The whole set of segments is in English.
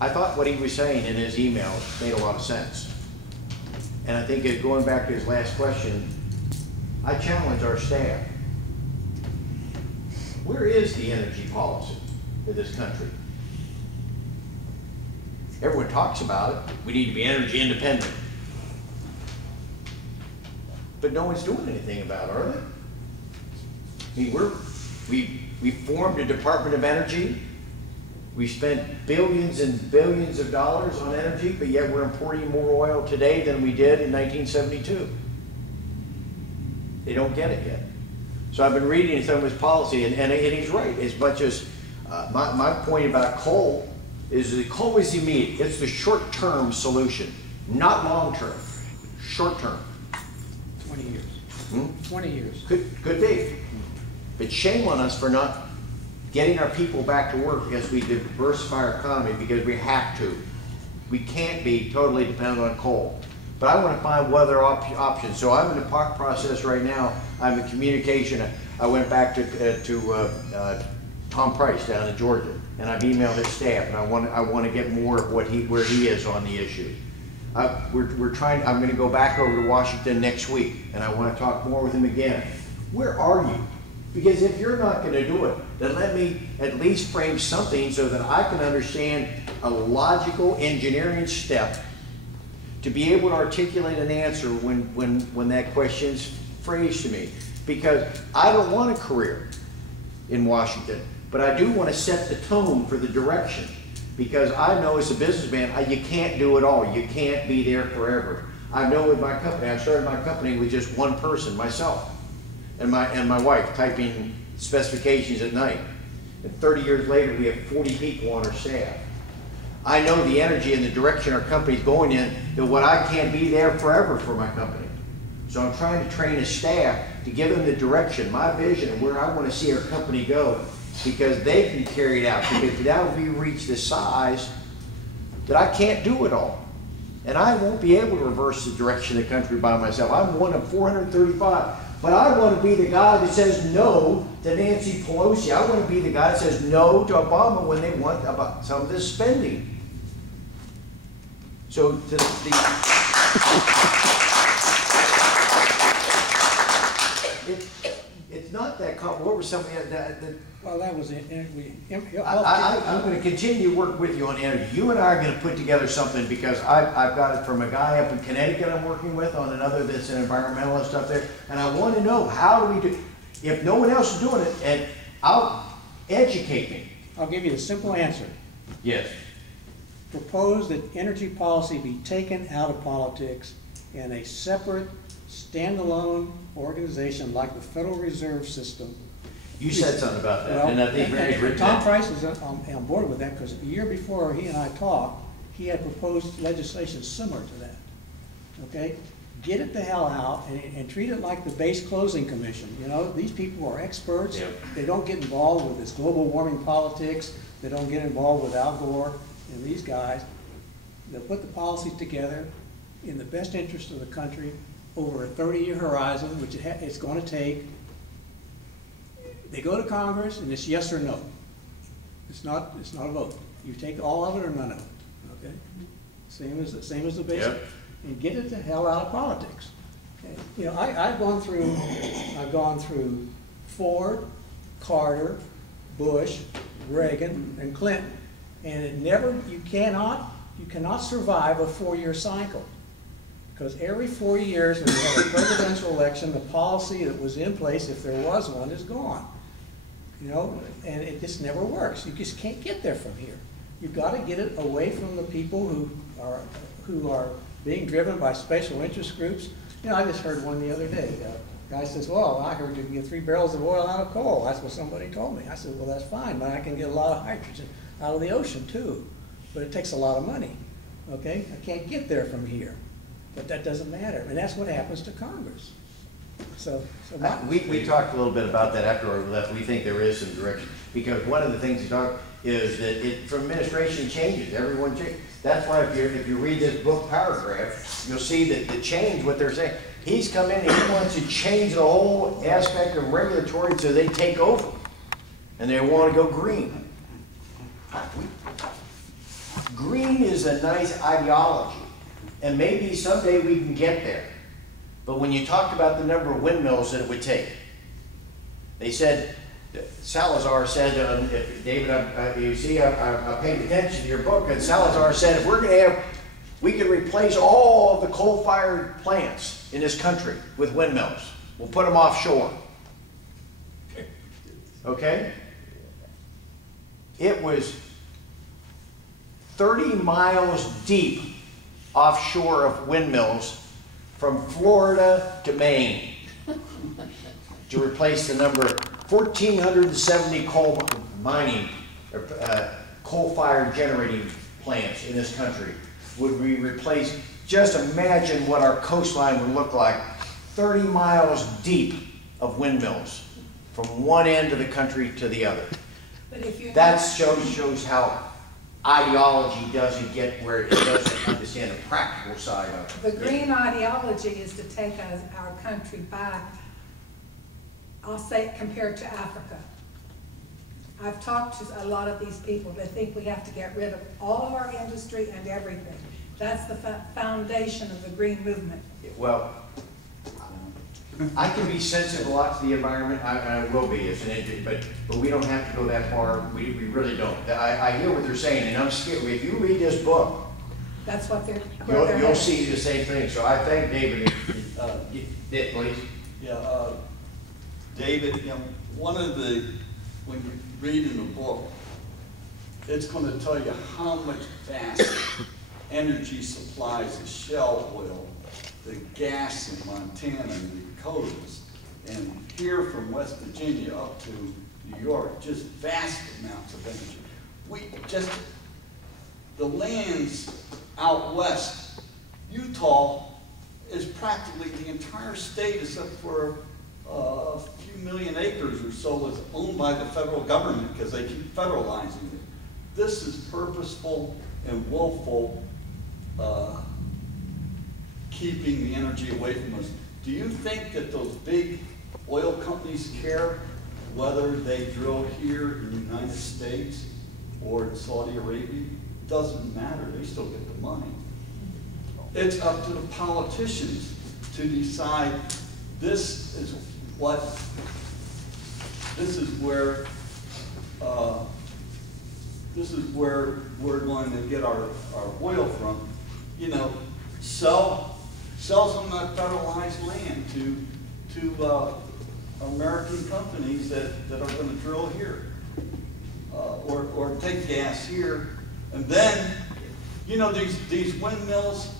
I thought what he was saying in his email made a lot of sense. And I think going back to his last question, I challenge our staff. Where is the energy policy in this country? Everyone talks about it. We need to be energy independent. But no one's doing anything about it, are they? I mean, we formed a Department of Energy. We spent billions and billions of dollars on energy, but yet we're importing more oil today than we did in 1972. They don't get it yet. So I've been reading some of his policy, and he's right. As much as my point about coal is that coal is immediate. It's the short-term solution, not long-term, short-term. 20 years. 20 years. Could be. But shame on us for not getting our people back to work as we diversify our economy, because we have to. We can't be totally dependent on coal. But I want to find what other options. So I'm in the process right now. I'm in communication. I went back to Tom Price down in Georgia, and I've emailed his staff, and I want to get more of where he is on the issue. We're trying. I'm going to go back over to Washington next week, and I want to talk more with him again. Where are you? Because if you're not going to do it, then let me at least frame something so that I can understand a logical engineering step to be able to articulate an answer when that question's phrased to me. Because I don't want a career in Washington, but I do want to set the tone for the direction. Because I know as a businessman, you can't do it all. You can't be there forever. I know with my company, I started my company with just one person, myself, and my wife typing specifications at night. And 30 years later, we have 40 people on our staff. I know the energy and the direction our company's going in, that what I can't be there forever for my company. So I'm trying to train a staff to give them the direction, my vision, and where I want to see our company go, because they can carry it out. Because now we reach the size that I can't do it all. And I won't be able to reverse the direction of the country by myself. I'm one of 435. But I want to be the guy that says no to Nancy Pelosi. I want to be the guy that says no to Obama when they want about some of this spending. So it's not that complicated. What were some of the well, that was it. I'm going to continue to work with you on energy. You and I are going to put together something, because I've got it from a guy up in Connecticut I'm working with on another that's an environmentalist up there, and I want to know, how do we do, if no one else is doing it, and educate me. I'll give you a simple answer. Yes. Propose that energy policy be taken out of politics in a separate, standalone organization like the Federal Reserve System. You said something about that, well, and I think Tom Price was on board with that, because a year before he and I talked, he had proposed legislation similar to that. Okay? Get it the hell out and treat it like the Base Closing Commission. You know, these people are experts. Yep. They don't get involved with this global warming politics. They don't get involved with Al Gore and these guys. They'll put the policies together in the best interest of the country over a 30-year horizon, which it's going to take. They go to Congress, and it's yes or no. It's not a vote. You take all of it or none of it. Okay, same as the basic. Yep. And get it the hell out of politics. Okay? You know, I've gone through Ford, Carter, Bush, Reagan, and Clinton, and you cannot survive a 4-year cycle. Because every 4 years when you have a presidential election, the policy that was in place, if there was one, is gone. You know, and it just never works. You just can't get there from here. You've got to get it away from the people who are being driven by special interest groups. You know, I just heard one the other day. A guy says, well, I heard you can get 3 barrels of oil out of coal. That's what somebody told me. I said, well, that's fine, but I can get a lot of hydrogen out of the ocean too. But it takes a lot of money. Okay? I can't get there from here. But that doesn't matter. And that's what happens to Congress. We talked a little bit about that after we left. We think there is some direction, because one of the things he talked is that from administration changes, everyone changes. That's why if you read this book paragraph, you'll see that the change, what they're saying, he's come in and he wants to change the whole aspect of regulatory so they take over, and they want to go green. is a nice ideology, and maybe someday we can get there. But when you talked about the number of windmills that it would take, they said, Salazar said, if David, you see, I paid attention to your book, and Salazar said, if we're going to have, we can replace all of the coal-fired plants in this country with windmills. We'll put them offshore. Okay? It was 30 miles deep offshore of windmills from Florida to Maine to replace the number 1,470 coal mining, coal-fired generating plants in this country would be replaced. Just imagine what our coastline would look like, 30 miles deep of windmills from one end of the country to the other. But if you're That shows how ideology doesn't get where it doesn't understand the practical side of it. the green ideology is to take our country back, I'll say compared to Africa. I've talked to a lot of these people that think we have to get rid of all of our industry and everything. That's the foundation of the green movement. Well, I can be sensitive a lot to the environment, I will be, but we don't have to go that far, we really don't. I hear what they're saying, and I'm scared. If you read this book, That's what you'll see the same thing. So I thank David. Please. Yeah, David, you know, when you read in the book, it's going to tell you how much vast energy supplies the shale oil, the gas in Montana and the Dakotas, and here from West Virginia up to New York, just vast amounts of energy. The lands out west, Utah is practically the entire state except for a few million acres or so is owned by the federal government because they keep federalizing it. This is purposeful and willful keeping the energy away from us. Do you think that those big oil companies care whether they drill here in the United States or in Saudi Arabia? It doesn't matter, they still get the money. It's up to the politicians to decide this is where we're going to get our oil from. You know, sell some of that federalized land to American companies that are going to drill here, or take gas here, and then, you know, these windmills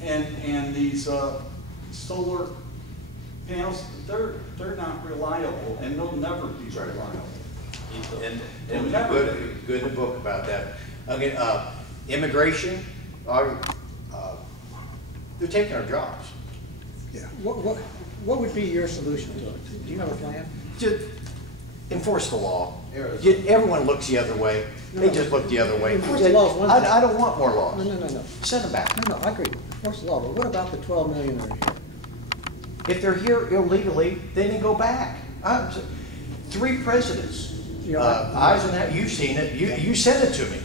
and these solar panels, they're not reliable, and they'll never be reliable. And good in the book about that. Okay, immigration, they're taking our jobs. Yeah. What would be your solution to it? Do you have a plan? Just enforce the law. Everyone looks the other way. They just look the other way. Enforce the law is one thing. I don't want more laws. No. Send them back. No, I agree. Enforce the law, but what about the 12 million that are here? If they're here illegally, then they go back. 3 presidents. Eisenhower, you've seen it. You sent it to me.